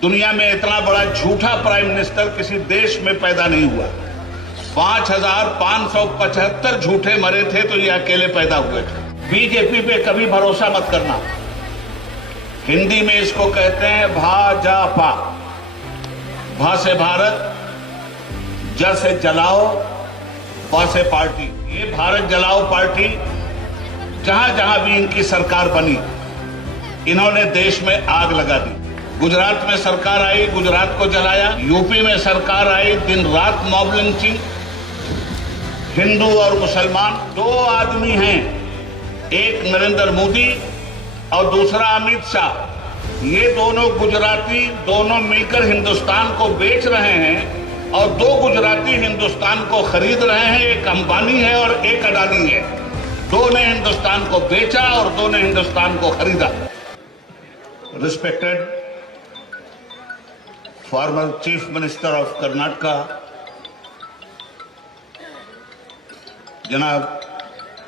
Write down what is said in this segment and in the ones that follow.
दुनिया में इतना बड़ा झूठा प्राइम मिनिस्टर किसी देश में पैदा नहीं हुआ। 5,575 झूठे मरे थे तो ये अकेले पैदा हुए थे। बीजेपी पे कभी भरोसा मत करना। हिंदी में इसको कहते हैं भाजपा। भा से भारत, ज से जलाओ, पा से पार्टी। ये भारत जलाओ पार्टी जहां जहां भी इनकी सरकार बनी, इन्होंने देश में आग लगा दी। गुजरात में सरकार आई, गुजरात को जलाया। यूपी में सरकार आई, दिन रात मॉब लिंचिंग। हिंदू और मुसलमान दो आदमी हैं, एक नरेंद्र मोदी और दूसरा अमित शाह। ये दोनों गुजराती दोनों मिलकर हिंदुस्तान को बेच रहे हैं और दो गुजराती हिंदुस्तान को खरीद रहे हैं। एक अंबानी है और एक अडानी है। दो ने हिंदुस्तान को बेचा और दो ने हिंदुस्तान को खरीदा। Respected former Chief Minister of Karnataka, जनाब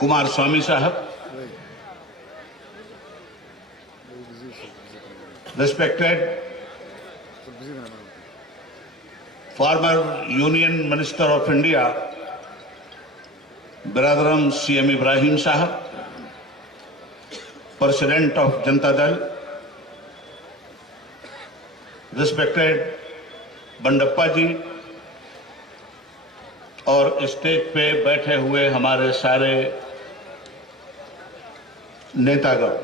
कुमार स्वामी साहब, respected former Union Minister of India, Bradaram CM Ibrahim साहब, President of Janata Dal, respected Bandappa ji और स्टेज पे बैठे हुए हमारे सारे नेतागण।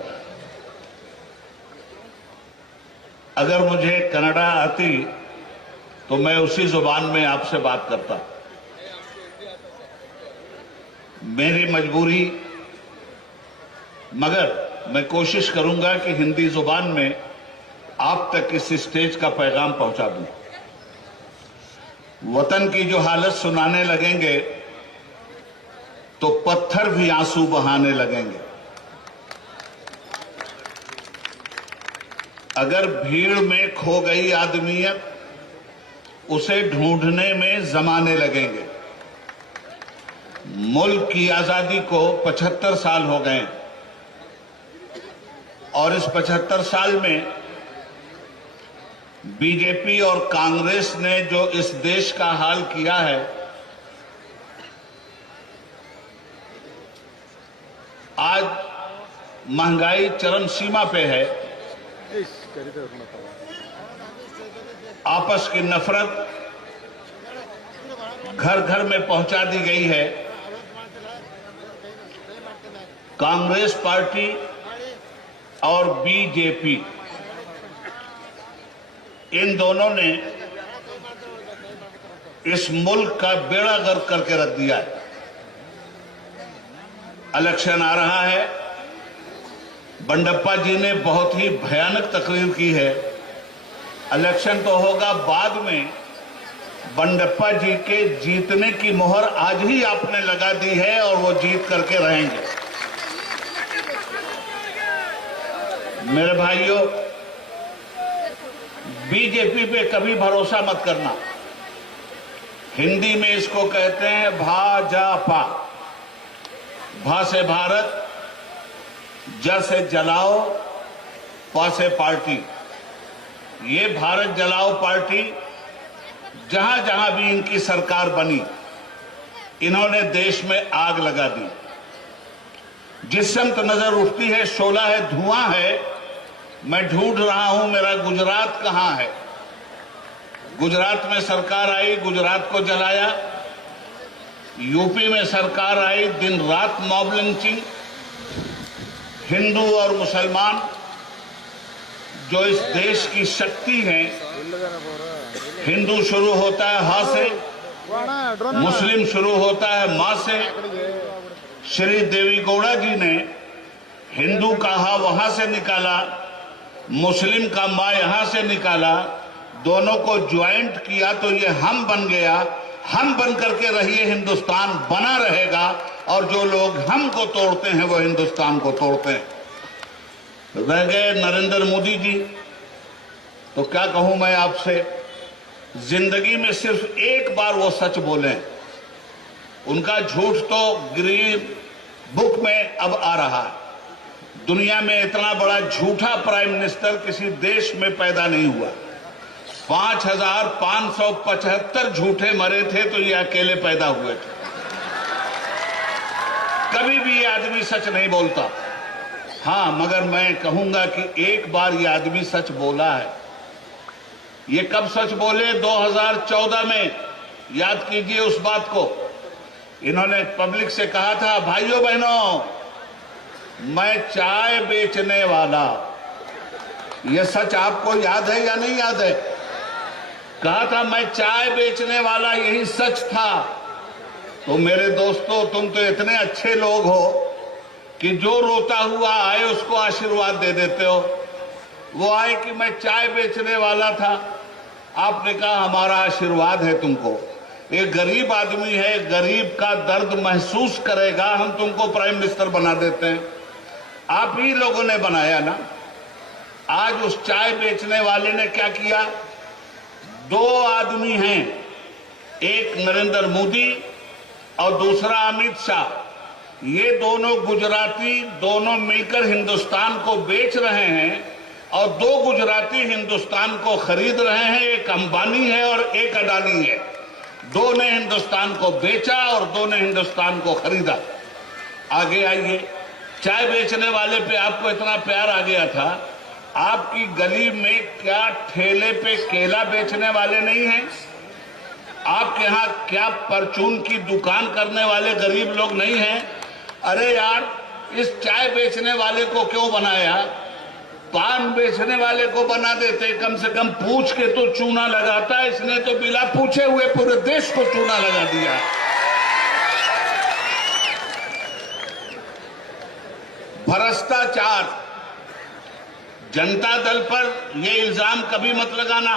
अगर मुझे कन्नड़ा आती तो मैं उसी जुबान में आपसे बात करता। मेरी मजबूरी, मगर मैं कोशिश करूंगा कि हिंदी जुबान में आप तक इस स्टेज का पैगाम पहुंचा दूं। वतन की जो हालत सुनाने लगेंगे तो पत्थर भी आंसू बहाने लगेंगे। अगर भीड़ में खो गई आदमियत, उसे ढूंढने में जमाने लगेंगे। मुल्क की आजादी को 75 साल हो गए और इस 75 साल में बीजेपी और कांग्रेस ने जो इस देश का हाल किया है, आज महंगाई चरम सीमा पे है। आपस की नफरत घर घर में पहुंचा दी गई है। कांग्रेस पार्टी और बीजेपी, इन दोनों ने इस मुल्क का बेड़ा गर्क करके रख दिया है। इलेक्शन आ रहा है। बंडप्पा जी ने बहुत ही भयानक तकरीर की है। इलेक्शन तो होगा बाद में, बंडप्पा जी के जीतने की मोहर आज ही आपने लगा दी है और वो जीत करके रहेंगे। मेरे भाइयों, बीजेपी पे कभी भरोसा मत करना। हिंदी में इसको कहते हैं भाजपा। भा से भारत, ज से जलाओ, पा से पार्टी। ये भारत जलाओ पार्टी जहां जहां भी इनकी सरकार बनी, इन्होंने देश में आग लगा दी। जिस समत नजर उठती है शोला है, धुआं है। मैं ढूंढ रहा हूं मेरा गुजरात कहां है। गुजरात में सरकार आई, गुजरात को जलाया। यूपी में सरकार आई, दिन रात मॉब लिंचिंग। हिंदू और मुसलमान जो इस देश की शक्ति है, हिंदू शुरू होता है हा से, मुस्लिम शुरू होता है मां से। श्री देवी गौड़ा जी ने हिंदू का हा वहां से निकाला, मुस्लिम का मां यहां से निकाला, दोनों को ज्वाइंट किया तो ये हम बन गया। हम बन करके रहिए, हिंदुस्तान बना रहेगा। और जो लोग हम को तोड़ते हैं वो हिंदुस्तान को तोड़ते हैं। रह गए नरेंद्र मोदी जी, तो क्या कहूं मैं आपसे, जिंदगी में सिर्फ एक बार वो सच बोले। उनका झूठ तो ग्रीन बुक में अब आ रहा है। दुनिया में इतना बड़ा झूठा प्राइम मिनिस्टर किसी देश में पैदा नहीं हुआ। 5,575 झूठे मरे थे तो ये अकेले पैदा हुए थे। कभी भी ये आदमी सच नहीं बोलता। हाँ, मगर मैं कहूंगा कि एक बार ये आदमी सच बोला है। ये कब सच बोले? 2014 में। याद कीजिए उस बात को। इन्होंने पब्लिक से कहा था, भाइयों बहनों, मैं चाय बेचने वाला। यह सच आपको याद है या नहीं याद है? कहा था मैं चाय बेचने वाला, यही सच था। तो मेरे दोस्तों, तुम तो इतने अच्छे लोग हो कि जो रोता हुआ आए उसको आशीर्वाद दे देते हो। वो आए कि मैं चाय बेचने वाला था, आपने कहा हमारा आशीर्वाद है तुमको। एक गरीब आदमी है, गरीब का दर्द महसूस करेगा, हम तुमको प्राइम मिनिस्टर बना देते हैं। आप ही लोगों ने बनाया ना। आज उस चाय बेचने वाले ने क्या किया? 2 आदमी हैं, एक नरेंद्र मोदी और दूसरा अमित शाह। ये दोनों गुजराती, दोनों मिलकर हिंदुस्तान को बेच रहे हैं और 2 गुजराती हिंदुस्तान को खरीद रहे हैं। एक अंबानी है और एक अडानी है। 2 ने हिंदुस्तान को बेचा और 2 ने हिंदुस्तान को खरीदा। आगे आइए, चाय बेचने वाले पे आपको इतना प्यार आ गया था, आपकी गली में क्या ठेले पे केला बेचने वाले नहीं हैं? आपके यहां क्या परचून की दुकान करने वाले गरीब लोग नहीं हैं? अरे यार, इस चाय बेचने वाले को क्यों बनाया? पान बेचने वाले को बना देते, कम से कम पूछ के तो चूना लगाता। इसने तो बिना पूछे हुए पूरे देश को चूना लगा दिया। भ्रष्टाचार, जनता दल पर यह इल्जाम कभी मत लगाना।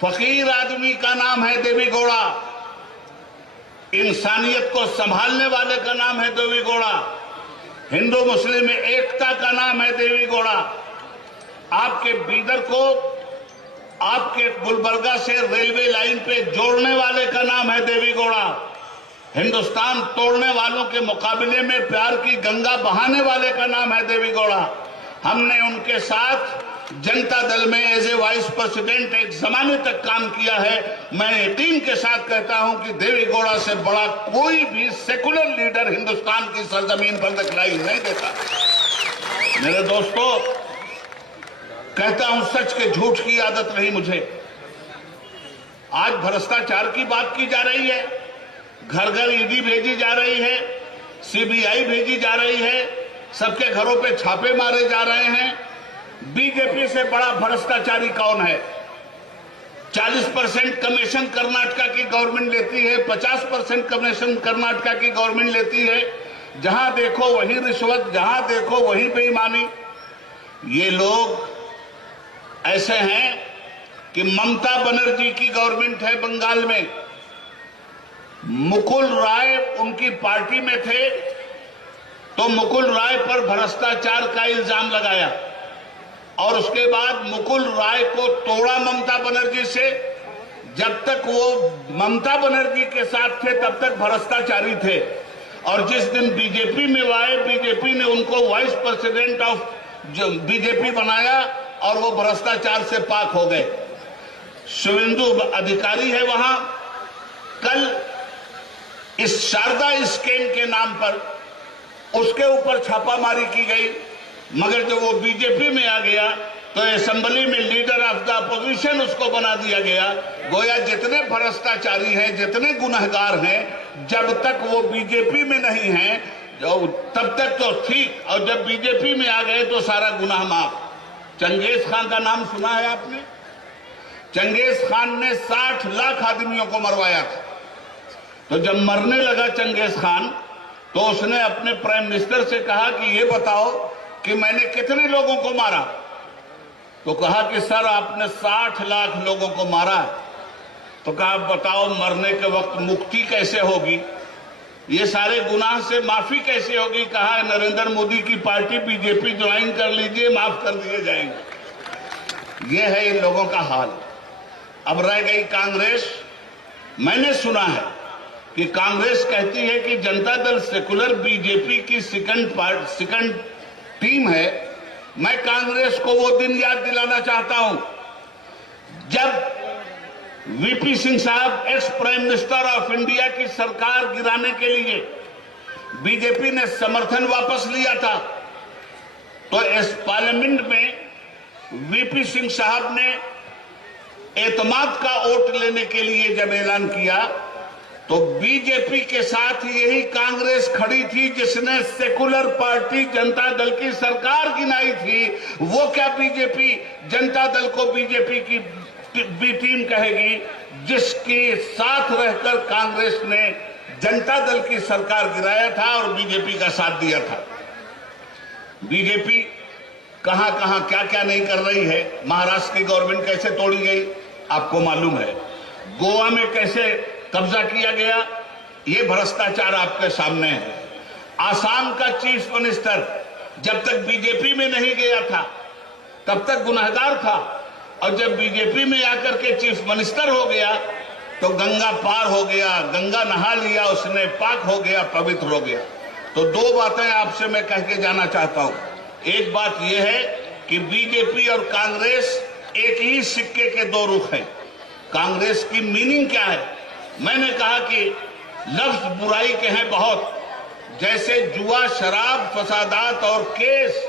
फकीर आदमी का नाम है देवी गौड़ा, इंसानियत को संभालने वाले का नाम है देवी गौड़ा, हिंदू मुस्लिम में एकता का नाम है देवी गौड़ा। आपके बीदर को आपके गुलबर्गा से रेलवे लाइन पे जोड़ने वाले का नाम है देवी गौड़ा। हिंदुस्तान तोड़ने वालों के मुकाबले में प्यार की गंगा बहाने वाले का नाम है देवी गौड़ा। हमने उनके साथ जनता दल में एज ए वाइस प्रेसिडेंट एक जमाने तक काम किया है। मैं यकीन के साथ कहता हूं कि देवी गौड़ा से बड़ा कोई भी सेकुलर लीडर हिंदुस्तान की सरजमीन पर दिखलाई नहीं देता। मेरे दोस्तों, कहता हूं सच के झूठ की आदत नहीं मुझे। आज भ्रष्टाचार की बात की जा रही है, घर घर ईडी भेजी जा रही है, सीबीआई भेजी जा रही है, सबके घरों पे छापे मारे जा रहे हैं। बीजेपी से बड़ा भ्रष्टाचारी कौन है? 40% कमीशन कर्नाटका की गवर्नमेंट लेती है, 50% कमीशन कर्नाटका की गवर्नमेंट लेती है। जहां देखो वहीं रिश्वत, जहां देखो वहीं बेईमानी। ये लोग ऐसे हैं कि ममता बनर्जी की गवर्नमेंट है बंगाल में, मुकुल राय उनकी पार्टी में थे, तो मुकुल राय पर भ्रष्टाचार का इल्जाम लगाया और उसके बाद मुकुल राय को तोड़ा ममता बनर्जी से। जब तक वो ममता बनर्जी के साथ थे तब तक भ्रष्टाचारी थे, और जिस दिन बीजेपी में वो आए, बीजेपी ने उनको वाइस प्रेसिडेंट ऑफ बीजेपी बनाया और वो भ्रष्टाचार से पाक हो गए। शुभेंदु अधिकारी है वहां। कल इस शारदा स्कैम के नाम पर उसके ऊपर छापामारी की गई, मगर जब वो बीजेपी में आ गया तो असेंबली में लीडर ऑफ द अपोजिशन उसको बना दिया गया। गोया जितने भ्रष्टाचारी हैं, जितने गुनहगार हैं, जब तक वो बीजेपी में नहीं हैं तब तक तो ठीक, और जब बीजेपी में आ गए तो सारा गुनाह माफ। चंगेज खान का नाम सुना है आपने? चंगेज खान ने 60 लाख आदमियों को मरवाया था। तो जब मरने लगा चंगेज खान, तो उसने अपने प्राइम मिनिस्टर से कहा कि ये बताओ कि मैंने कितने लोगों को मारा। तो कहा कि सर आपने 60 लाख लोगों को मारा। तो कहा बताओ मरने के वक्त मुक्ति कैसे होगी, ये सारे गुनाह से माफी कैसे होगी? कहा नरेंद्र मोदी की पार्टी बीजेपी ज्वाइन कर लीजिए, माफ कर दिए जाएंगे। ये है इन लोगों का हाल। अब रह गई कांग्रेस। मैंने सुना है कि कांग्रेस कहती है कि जनता दल सेकुलर बीजेपी की सेकंड टीम है। मैं कांग्रेस को वो दिन याद दिलाना चाहता हूं जब वीपी सिंह साहब ex prime minister of India की सरकार गिराने के लिए बीजेपी ने समर्थन वापस लिया था, तो इस पार्लियामेंट में वीपी सिंह साहब ने एतमाद का वोट लेने के लिए जब ऐलान किया तो बीजेपी के साथ यही कांग्रेस खड़ी थी जिसने सेकुलर पार्टी जनता दल की सरकार गिनाई थी। वो क्या बीजेपी जनता दल को बीजेपी की बी टीम कहेगी जिसके साथ रहकर कांग्रेस ने जनता दल की सरकार गिराया था और बीजेपी का साथ दिया था। बीजेपी कहां कहां क्या क्या नहीं कर रही है। महाराष्ट्र की गवर्नमेंट कैसे तोड़ी गई आपको मालूम है, गोवा में कैसे कब्जा किया गया, ये भ्रष्टाचार आपके सामने है। आसाम का चीफ मिनिस्टर जब तक बीजेपी में नहीं गया था तब तक गुनहगार था, और जब बीजेपी में आकर के चीफ मिनिस्टर हो गया तो गंगा पार हो गया, गंगा नहा लिया उसने, पाक हो गया, पवित्र हो गया। तो दो बातें आपसे मैं कह के जाना चाहता हूं। एक बात यह है कि बीजेपी और कांग्रेस एक ही सिक्के के दो रुख हैं। कांग्रेस की मीनिंग क्या है? मैंने कहा कि लफ्ज बुराई के हैं बहुत, जैसे जुआ, शराब, फसादात और केस,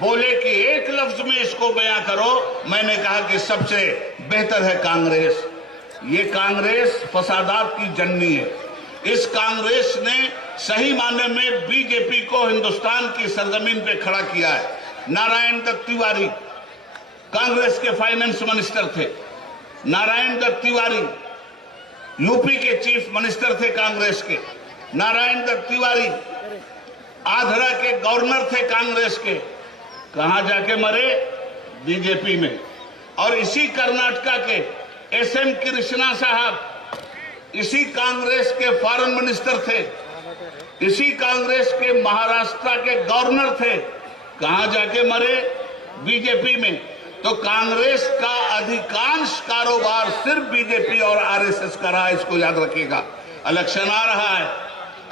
बोले कि एक लफ्ज में इसको बयां करो। मैंने कहा कि सबसे बेहतर है कांग्रेस। ये कांग्रेस फसादात की जननी है। इस कांग्रेस ने सही माने में बीजेपी को हिंदुस्तान की सरजमीन पे खड़ा किया है। नारायण दत्त तिवारी कांग्रेस के फाइनेंस मिनिस्टर थे। नारायण दत्त तिवारी यूपी के चीफ मिनिस्टर थे कांग्रेस के। नारायण दत्त तिवारी आंध्रा के गवर्नर थे कांग्रेस के। कहां जाके मरे? बीजेपी में। और इसी कर्नाटका के एसएम कृष्णा साहब इसी कांग्रेस के फॉरेन मिनिस्टर थे, इसी कांग्रेस के महाराष्ट्र के गवर्नर थे। कहां जाके मरे? बीजेपी में। तो कांग्रेस का अधिकांश कारोबार सिर्फ बीजेपी और आरएसएस का रहा है, इसको याद रखिएगा। इलेक्शन आ रहा है,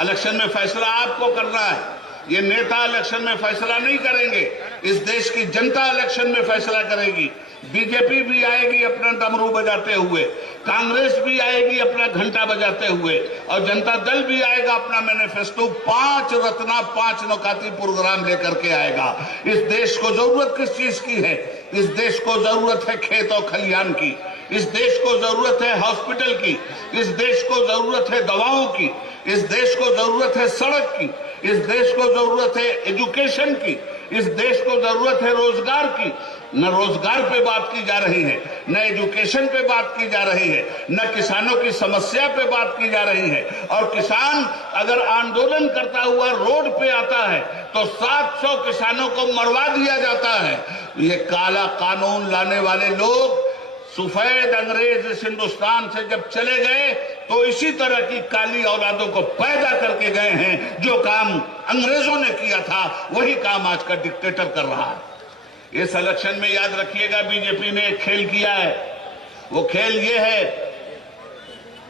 इलेक्शन में फैसला आपको करना है। ये नेता इलेक्शन में फैसला नहीं करेंगे, इस देश की जनता इलेक्शन में फैसला करेगी। बीजेपी भी आएगी अपना डमरू बजाते हुए, कांग्रेस भी आएगी अपना घंटा बजाते हुए, और जनता दल भी आएगा अपना मैनिफेस्टो 5 रत्ना 5 नौकाती प्रोग्राम लेकर के आएगा। इस देश को जरूरत किस चीज की है? इस देश को जरूरत है खेत और खलिहान की, इस देश को जरूरत है हॉस्पिटल की, इस देश को जरूरत है दवाओं की, इस देश को जरूरत है सड़क की, इस देश को जरूरत है एजुकेशन की, इस देश को जरूरत है रोजगार की। न रोजगार पे बात की जा रही है, न एजुकेशन पे बात की जा रही है, न किसानों की समस्या पे बात की जा रही है। और किसान अगर आंदोलन करता हुआ रोड पे आता है तो 700 किसानों को मरवा दिया जाता है। ये काला कानून लाने वाले लोग सफेद अंग्रेज इस हिंदुस्तान से जब चले गए तो इसी तरह की काली औलादों को पैदा करके गए हैं। जो काम अंग्रेजों ने किया था वही काम आज का डिक्टेटर कर रहा है। इस इलेक्शन में याद रखिएगा बीजेपी ने एक खेल किया है। वो खेल ये है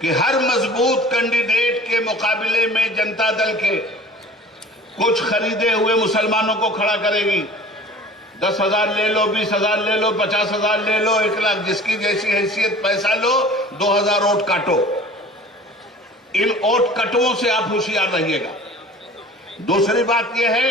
कि हर मजबूत कैंडिडेट के मुकाबले में जनता दल के कुछ खरीदे हुए मुसलमानों को खड़ा करेगी। 10,000 ले लो, 20,000 ले लो, 50,000 ले लो, 1 लाख, जिसकी जैसी हैसियत पैसा लो, 2,000 वोट काटो। इन वोट कटुओं से आप होशियार रहिएगा। दूसरी बात यह है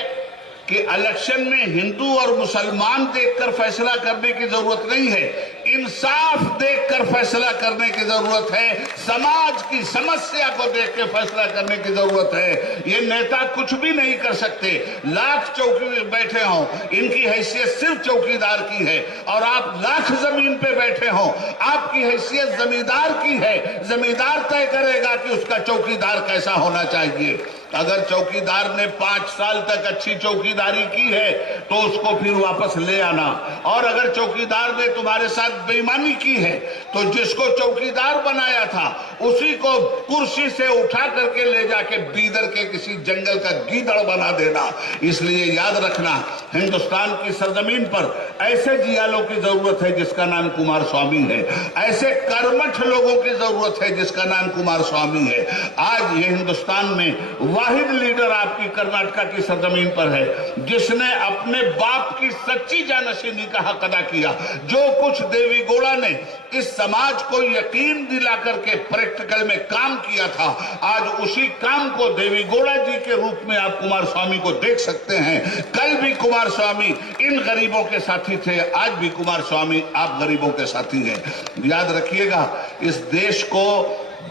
कि इलेक्शन में हिंदू और मुसलमान देखकर फैसला करने की जरूरत नहीं है, इंसाफ देखकर फैसला करने की जरूरत है। समाज की समस्या को देख के फैसला करने की जरूरत है। ये नेता कुछ भी नहीं कर सकते, लाख चौकी में बैठे हों, इनकी हैसियत सिर्फ चौकीदार की है। और आप लाख जमीन पे बैठे हों, आपकी हैसियत जमींदार की है। जमींदार तय करेगा कि उसका चौकीदार कैसा होना चाहिए। अगर चौकीदार ने 5 साल तक अच्छी चौकीदारी की है तो उसको फिर वापस ले आना, और अगर चौकीदार ने तुम्हारे साथ बेईमानी की है तो जिसको चौकीदार बनाया था उसी को कुर्सी से उठा करके ले जाके बीदर के किसी जंगल का गीदड़ बना देना। इसलिए याद रखना, हिंदुस्तान की सरजमीन पर ऐसे जियालों की जरूरत है जिसका नाम कुमार स्वामी है, ऐसे कर्मठ लोगों की जरूरत है जिसका नाम कुमार स्वामी है। आज ये हिंदुस्तान में वाहिद लीडर आपकी कर्नाटका की सरजमीन पर है जिसने अपने बाप की सच्ची जानशीनी का हक अदा किया। जो कुछ देवी गौड़ा ने इस समाज को यकीन दिला करके प्रैक्टिकल में काम किया था, आज उसी काम को देवीगौड़ा जी के रूप में आप कुमार स्वामी को देख सकते हैं। कल भी कुमार स्वामी इन गरीबों के साथी थे, आज भी कुमार स्वामी आप गरीबों के साथी हैं। याद रखिएगा, इस देश को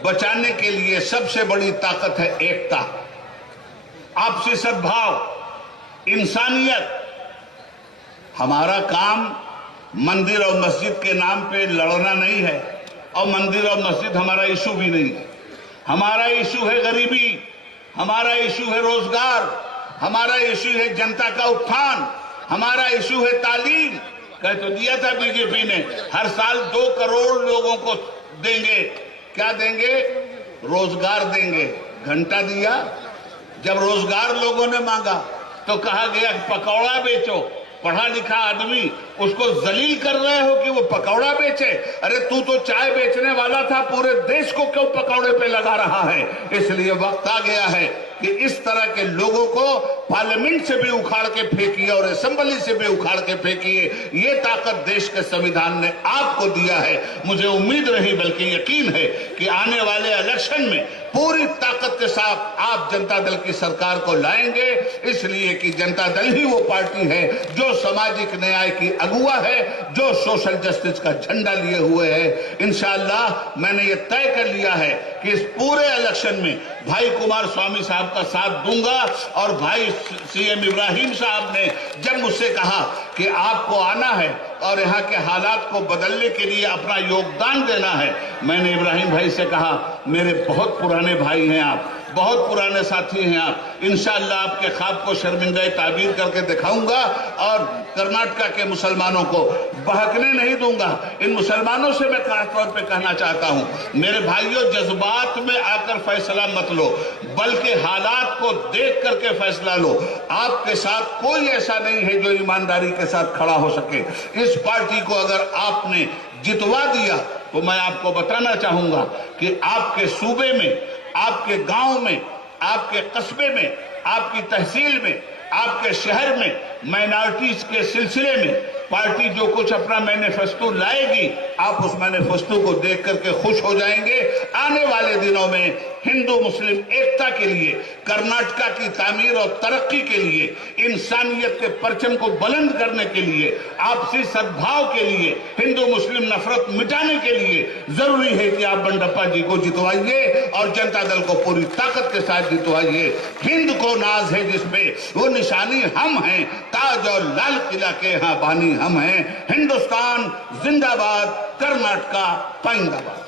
बचाने के लिए सबसे बड़ी ताकत है एकता, आपसी सद्भाव, इंसानियत। हमारा काम मंदिर और मस्जिद के नाम पे लड़ना नहीं है, और मंदिर और मस्जिद हमारा इशू भी नहीं है। हमारा इशू है गरीबी, हमारा इशू है रोजगार, हमारा इशू है जनता का उत्थान, हमारा इशू है तालीम। कह तो दिया था बीजेपी ने, हर साल 2 करोड़ लोगों को देंगे। क्या देंगे? रोजगार देंगे। घंटा दिया। जब रोजगार लोगों ने मांगा तो कहा गया पकौड़ा बेचो। पढ़ा लिखा आदमी, उसको जलील कर रहे हो कि वो पकौड़ा बेचे। अरे तू तो चाय बेचने वाला था, पूरे देश को क्यों पकौड़े पे लगा रहा है? इसलिए वक्त आ गया है कि इस तरह के लोगों को पार्लियामेंट से भी उखाड़ के फेंकिए और असेंबली से भी उखाड़ के फेंकिए। ये ताकत देश के संविधान ने आपको दिया है। मुझे उम्मीद नहीं बल्कि यकीन है कि आने वाले इलेक्शन में पूरी ताकत के साथ आप जनता दल की सरकार को लाएंगे, इसलिए कि जनता दल ही वो पार्टी है जो सामाजिक न्याय की अगुवा है, जो सोशल जस्टिस का झंडा लिए हुए है। इंशाअल्लाह मैंने ये तय कर लिया है कि इस पूरे इलेक्शन में भाई कुमार स्वामी साहब का साथ दूंगा। और भाई सीएम इब्राहिम साहब ने जब मुझसे कहा कि आपको आना है और यहाँ के हालात को बदलने के लिए अपना योगदान देना है, मैंने इब्राहिम भाई से कहा, मेरे बहुत पुराने भाई हैं आप, बहुत पुराने साथी हैं आप, इंशाअल्लाह आपके ख्वाब को शर्मिंदा ताबीर करके दिखाऊंगा और कर्नाटक के मुसलमानों को बहकने नहीं दूंगा। इन मुसलमानों से मैं खास तौर पे कहना चाहता हूं, मेरे भाइयों, जज्बात में आकर फैसला मत लो, बल्कि हालात को देख करके फैसला लो। आपके साथ कोई ऐसा नहीं है जो ईमानदारी के साथ खड़ा हो सके। इस पार्टी को अगर आपने जितवा दिया तो मैं आपको बताना चाहूंगा कि आपके सूबे में, आपके गांव में, आपके कस्बे में, आपकी तहसील में, आपके शहर में माइनॉरिटीज के सिलसिले में पार्टी जो कुछ अपना मैनिफेस्टो लाएगी, आप उस मैनिफेस्टो को देख करके खुश हो जाएंगे। आने वाले दिनों में हिंदू मुस्लिम एकता के लिए, कर्नाटक की तामीर और तरक्की के लिए, इंसानियत के परचम को बुलंद करने के लिए, आपसी सद्भाव के लिए, हिंदू मुस्लिम नफरत मिटाने के लिए जरूरी है कि आप बंडप्पा जी को जितवाइए और जनता दल को पूरी ताकत के साथ जितवाइए। हिंद को नाज है जिसपे, वो निशानी हम हैं, ताज और लाल किला के यहाँ बानी हम हैं। हिंदुस्तान जिंदाबाद, कर्नाटक पाइंदाबाद।